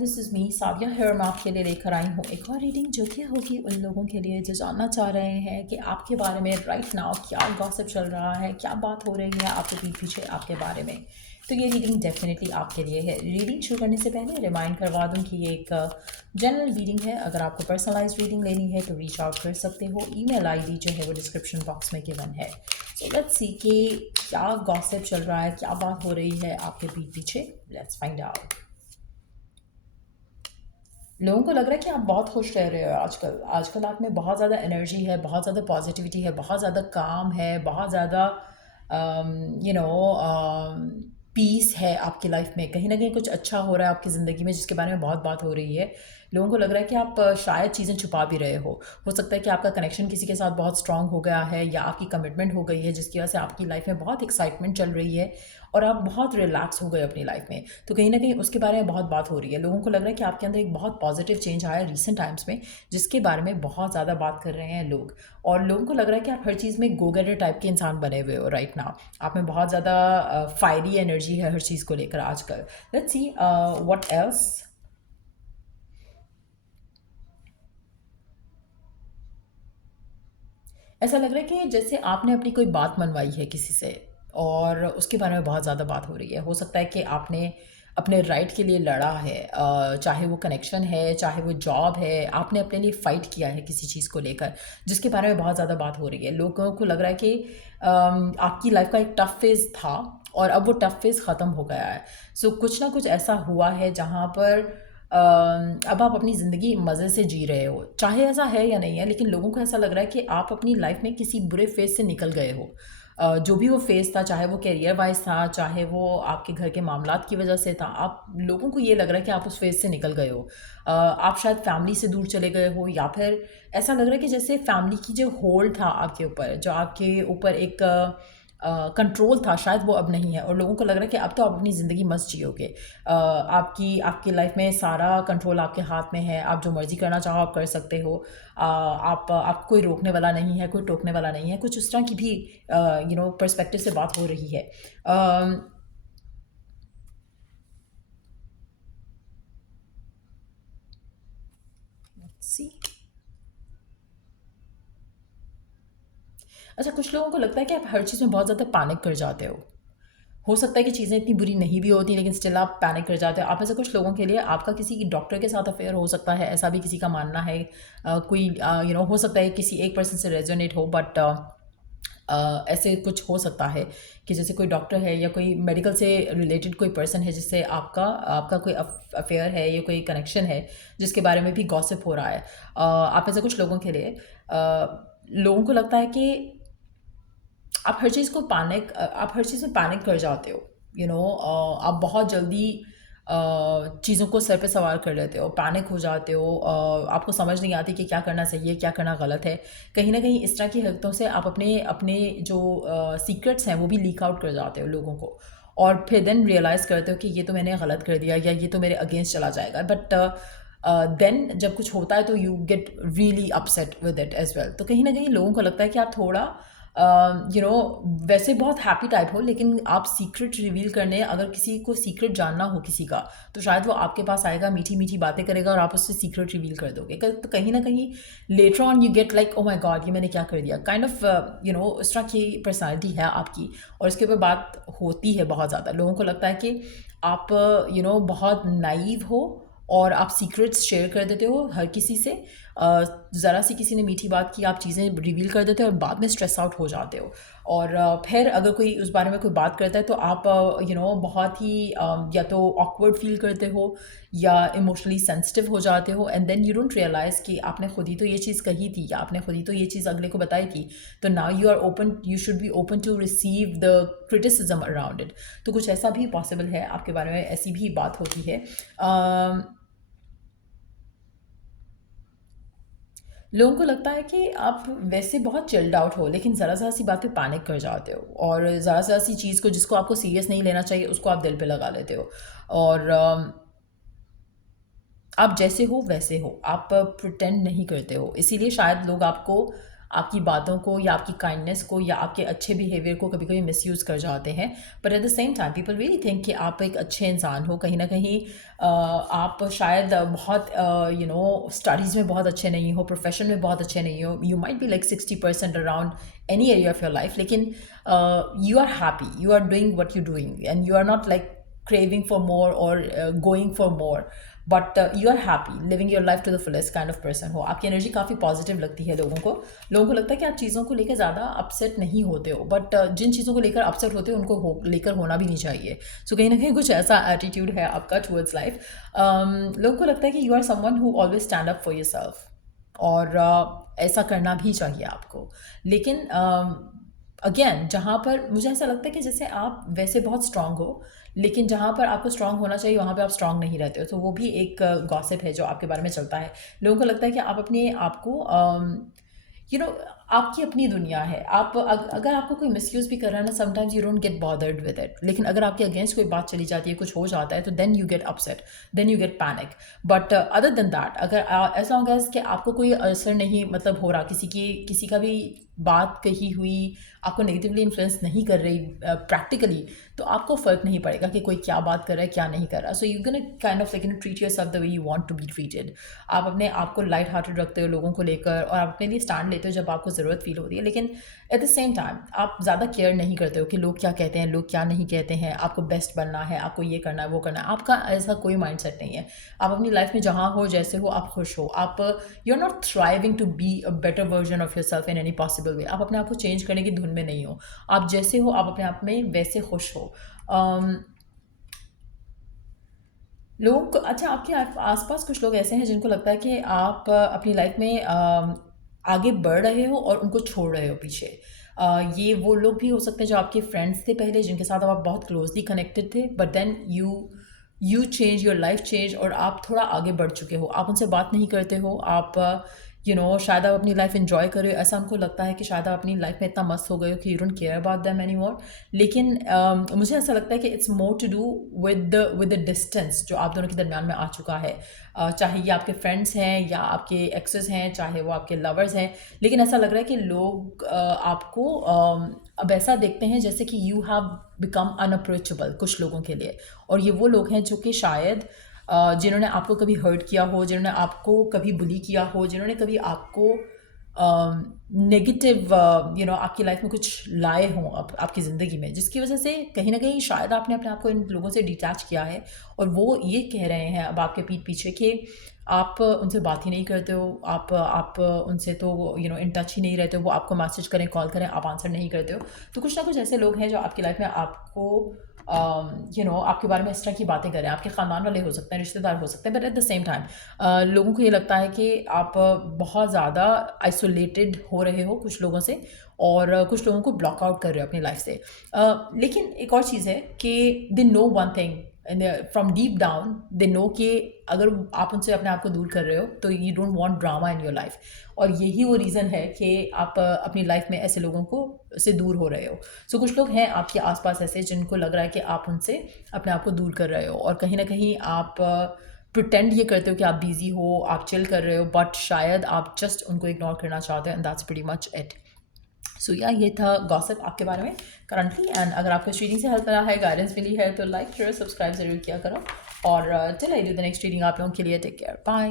This is me Savia here. मैं आपके लिए लेकर आई हूँ एक और रीडिंग जो कि होगी उन लोगों के लिए जो जानना चाह रहे हैं कि आपके बारे में राइट नाउ क्या गॉसिप चल रहा है, क्या बात हो रही है आपके पीठ पीछे आपके बारे में। तो ये रीडिंग डेफिनेटली आपके लिए है। रीडिंग शुरू करने से पहले रिमाइंड करवा दूँ कि ये एक जनरल रीडिंग है। अगर आपको पर्सनलाइज रीडिंग लेनी है तो रीच आउट कर सकते हो। ईमेल आईडी जो है वो डिस्क्रिप्शन बॉक्स में गिवन है। सो लेट्स सी कि क्या गॉसिप चल रहा है, क्या बात हो रही है आपके पीठ पीछे। Let's find out. लोगों को लग रहा है कि आप बहुत खुश रह रहे हो आजकल। आजकल आप में बहुत ज़्यादा एनर्जी है, बहुत ज़्यादा पॉजिटिविटी है, बहुत ज़्यादा काम है, बहुत ज़्यादा यू नो पीस है आपकी लाइफ में। कहीं ना कहीं कुछ अच्छा हो रहा है आपकी ज़िंदगी में जिसके बारे में बहुत बात हो रही है। लोगों को लग रहा है कि आप शायद चीज़ें छुपा भी रहे हो सकता है कि आपका कनेक्शन किसी के साथ बहुत स्ट्रांग हो गया है या आपकी कमिटमेंट हो गई है जिसकी वजह से आपकी लाइफ में बहुत एक्साइटमेंट चल रही है और आप बहुत रिलैक्स हो गए अपनी लाइफ में। तो कहीं ना कहीं उसके बारे में बहुत बात हो रही है। लोगों को लग रहा है कि आपके अंदर एक बहुत पॉजिटिव चेंज आया है रिसेंट टाइम्स में जिसके बारे में बहुत ज़्यादा बात कर रहे हैं लोग। और लोगों को लग रहा है कि आप हर चीज़ में गो गेटर टाइप के इंसान बने हुए हो राइट नाउ। आप में बहुत ज़्यादा फायरी एनर्जी है हर चीज़ को लेकर आजकल। Let's see what else. ऐसा लग रहा है कि जैसे आपने अपनी कोई बात मनवाई है किसी से और उसके बारे में बहुत ज़्यादा बात हो रही है। हो सकता है कि आपने अपने राइट के लिए लड़ा है, चाहे वो कनेक्शन है, चाहे वो जॉब है, आपने अपने लिए फ़ाइट किया है किसी चीज़ को लेकर जिसके बारे में बहुत ज़्यादा बात हो रही है। लोगों को लग रहा है कि आपकी लाइफ का एक टफ़ फेज़ था और अब वो टफ़ फेज़ ख़त्म हो गया है। सो कुछ ना कुछ ऐसा हुआ है जहाँ पर अब आप अपनी ज़िंदगी मज़े से जी रहे हो। चाहे ऐसा है या नहीं है, लेकिन लोगों को ऐसा लग रहा है कि आप अपनी लाइफ में किसी बुरे फेज़ से निकल गए हो। जो भी वो फेज़ था, चाहे वो करियर वाइज़ था, चाहे वो आपके घर के मामलात की वजह से था, आप लोगों को ये लग रहा है कि आप उस फेज़ से निकल गए हो। आप शायद फैमिली से दूर चले गए हो या फिर ऐसा लग रहा है कि जैसे फैमिली की जो होल्ड था आपके ऊपर, जो आपके ऊपर एक कंट्रोल था, शायद वो अब नहीं है और लोगों को लग रहा है कि अब तो आप अपनी ज़िंदगी मस्त जियोगे। आपकी आपकी लाइफ में सारा कंट्रोल आपके हाथ में है। आप जो मर्ज़ी करना चाहो आप कर सकते हो। आप कोई रोकने वाला नहीं है, कोई टोकने वाला नहीं है। कुछ उस तरह की भी पर्सपेक्टिव से बात हो रही है। सी अच्छा, कुछ लोगों को लगता है कि आप हर चीज़ में बहुत ज़्यादा पैनिक कर जाते हो सकता है कि चीज़ें इतनी बुरी नहीं भी होती लेकिन स्टिल आप पैनिक कर जाते हो। आप में से कुछ लोगों के लिए आपका किसी की डॉक्टर के साथ अफेयर हो सकता है, ऐसा भी किसी का मानना है। कोई हो सकता है किसी एक पर्सन से रेजोनेट हो बट ऐसे कुछ हो सकता है कि जैसे कोई डॉक्टर है या कोई मेडिकल से रिलेटेड कोई पर्सन है जिससे आपका आपका कोई अफेयर है या कोई कनेक्शन है जिसके बारे में भी गॉसिप हो रहा है। आप में से कुछ लोगों के लिए लोगों को लगता है कि आप हर चीज़ में पैनिक कर जाते हो। आप बहुत जल्दी चीज़ों को सर पे सवार कर लेते हो, पैनिक हो जाते हो। आपको समझ नहीं आती कि क्या करना सही है, क्या करना गलत है। कहीं ना कहीं इस तरह की हरकतों से आप अपने अपने जो सीक्रेट्स हैं वो भी लीक आउट कर जाते हो लोगों को और फिर देन रियलाइज़ करते हो कि ये तो मैंने गलत कर दिया या ये तो मेरे अगेंस्ट चला जाएगा। बट देन जब कुछ होता है तो you get really upset with it as well. तो कहीं ना कहीं लोगों को लगता है कि आप थोड़ा वैसे बहुत हैप्पी टाइप हो लेकिन आप सीक्रेट रिवील करने, अगर किसी को सीक्रेट जानना हो किसी का तो शायद वो आपके पास आएगा, मीठी मीठी बातें करेगा और आप उससे सीक्रेट रिवील कर दोगे। तो कहीं ना कहीं later on you get like oh my God ये मैंने क्या कर दिया, काइंड ऑफ उस तरह की पर्सनैलिटी है आपकी। और इसके ऊपर बात होती है बहुत ज़्यादा। लोगों को लगता है कि आप बहुत नाइव हो और आप सीक्रेट्स शेयर कर देते हो हर किसी से। ज़रा सी किसी ने मीठी बात की, आप चीज़ें रिवील कर देते हो और बाद में स्ट्रेस आउट हो जाते हो। और फिर अगर कोई उस बारे में कोई बात करता है तो आप बहुत ही या तो ऑकवर्ड फील करते हो या इमोशनली सेंसिटिव हो जाते हो and then you don't realise कि आपने खुद ही तो ये चीज़ कही थी या आपने खुद ही तो ये चीज़ अगले को बताई थी। तो now you should be open to receive the criticism around it. तो कुछ ऐसा भी पॉसिबल है आपके बारे में, ऐसी भी बात होती है। लोगों को लगता है कि आप वैसे बहुत चिल्ड आउट हो लेकिन ज़रा सी बात पे पैनिक कर जाते हो और ज़रा सी चीज़ को जिसको आपको सीरियस नहीं लेना चाहिए उसको आप दिल पे लगा लेते हो। और आप जैसे हो वैसे हो, आप प्रिटेंड नहीं करते हो, इसीलिए शायद लोग आपको आपकी बातों को या आपकी काइंडनेस को या आपके अच्छे बिहेवियर को कभी कभी मिसयूज़ कर जाते हैं। But at the same time people really think कि आप एक अच्छे इंसान हो। कहीं ना कहीं आप शायद बहुत स्टडीज़ में बहुत अच्छे नहीं हो, प्रोफेशन में बहुत अच्छे नहीं हो, you might be like 60% around any area of your life, लेकिन you are happy, you are doing what you're doing, and you are not like craving for more or going for more, but you are happy living your life to the fullest kind of person हो। आपकी energy काफ़ी positive लगती है लोगों को लगता है कि आप चीज़ों को लेकर ज़्यादा अपसेट नहीं होते हो, बट जिन चीज़ों को लेकर अपसेट होते हो उनको लेकर होना भी नहीं चाहिए। सो कहीं ना कहीं कुछ ऐसा एटीट्यूड है आपका टूवर्ड्स लाइफ। लोगों को लगता है कि you are someone who always stand up for yourself, और ऐसा करना भी चाहिए आपको। लेकिन अगेन जहाँ पर मुझे ऐसा लगता है कि जैसे आप वैसे बहुत स्ट्रांग हो, लेकिन जहाँ पर आपको स्ट्रांग होना चाहिए वहाँ पे आप स्ट्रांग नहीं रहते हो, तो वो भी एक गॉसिप है जो आपके बारे में चलता है। लोगों को लगता है कि आप अपने आप को यू नो आपकी अपनी दुनिया है। आप अगर आपको कोई मिसयूज़ भी कर रहा है ना, sometimes you don't get bothered with it, लेकिन अगर आपके अगेंस्ट कोई बात चली जाती है, कुछ हो जाता है, तो then you get upset, then you get panic. But other than that, अगर एज लॉन्ग एज कि आपको कोई असर नहीं मतलब हो रहा, किसी का भी बात कही हुई आपको नेगेटिवली इन्फ्लुएंस नहीं कर रही प्रैक्टिकली, तो आपको फ़र्क नहीं पड़ेगा कि कोई क्या बात कर रहा है क्या नहीं कर रहा। So you can kind of like treat yourself the way you want to be treated. आप अपने आप को लाइट हार्टेड रखते हो लोगों को लेकर, और आप अपने लिए स्टैंड लेते हो जब आपको ज़रूरत फील होती है, लेकिन एट द सेम टाइम आप ज़्यादा केयर नहीं करते हो कि लोग क्या कहते हैं, लोग क्या नहीं कहते हैं। आपको बेस्ट बनना है, आपको ये करना है, वो करना है, आपका ऐसा कोई माइंडसेट नहीं है। आप अपनी लाइफ में जहाँ हो, जैसे हो, आप खुश हो। आप you are not thriving to be a better version of yourself in any possible way. आप अपने आप को चेंज करने की धुन में नहीं हो। आप जैसे हो, आप अपने आप में वैसे खुश हो। लोगों को अच्छा, आपके आसपास कुछ लोग ऐसे हैं जिनको लगता है कि आप अपनी लाइफ में आगे बढ़ रहे हो और उनको छोड़ रहे हो पीछे। ये वो लोग भी हो सकते हैं जो आपके फ्रेंड्स थे पहले, जिनके साथ आप बहुत क्लोजली कनेक्टेड थे, but then you change, your life change, और आप थोड़ा आगे बढ़ चुके हो। आप उनसे बात नहीं करते हो, आप शायद आप अपनी लाइफ एंजॉय कर रहे हो, ऐसा उनको लगता है कि शायद आप अपनी लाइफ में इतना मस्त हो गए हो कि you don't care about them any more. लेकिन मुझे ऐसा लगता है कि it's more to do with the distance जो आप दोनों के दरमियान में आ चुका है। चाहे ये आपके फ्रेंड्स हैं या आपके एक्सेस हैं, चाहे वो आपके लवर्स हैं, लेकिन ऐसा लग रहा है कि लोग आपको अब ऐसा देखते हैं जैसे कि यू हैव बिकम अनअप्रोचेबल कुछ लोगों के लिए। और ये वो लोग हैं जो कि शायद जिन्होंने आपको कभी हर्ट किया हो, जिन्होंने आपको कभी बुली किया हो, जिन्होंने कभी आपको नेगेटिव आपकी लाइफ में कुछ लाए हों आपकी ज़िंदगी में, जिसकी वजह से कहीं ना कहीं शायद आपने अपने आप को इन लोगों से डिटैच किया है, और वो ये कह रहे हैं अब आपके पीठ पीछे कि आप उनसे बात ही नहीं करते हो, आप उनसे तो इन टच ही नहीं रहते हो। वो आपको मैसेज करें, कॉल करें, आप आंसर नहीं करते हो। तो कुछ ना कुछ ऐसे लोग हैं जो आपकी लाइफ में आपको आपके बारे में इस तरह की बातें करें। आपके ख़ानदान वाले हो सकते हैं, रिश्तेदार हो सकते हैं, but at the same time लोगों को ये लगता है कि आप बहुत ज़्यादा आइसोलेटेड हो रहे हो कुछ लोगों से, और कुछ लोगों को ब्लॉक आउट कर रहे हो अपनी लाइफ से। लेकिन एक और चीज़ है कि they know one thing, from deep down they know कि अगर आप उनसे अपने आप को दूर कर रहे हो तो you don't want drama in your life, और यही वो रीज़न है कि आप अपनी लाइफ में ऐसे लोगों को से दूर हो रहे हो। सो कुछ लोग हैं आपके आसपास ऐसे जिनको लग रहा है कि आप उनसे अपने आप को दूर कर रहे हो, और कहीं ना कहीं आप प्रिटेंड ये करते हो कि आप बिजी हो, आप चिल कर रहे हो, बट शायद आप जस्ट उनको इग्नोर करना चाहते हो, and that's pretty much it. So या ये था गॉसिप आपके बारे में करंटली। एंड अगर आपको इस रीडिंग से हेल्प मिला है, गाइडेंस मिली है, तो लाइक शेयर सब्सक्राइब जरूर किया करो। और till I do the next reading, आप लोगों के लिए टेक केयर, बाय।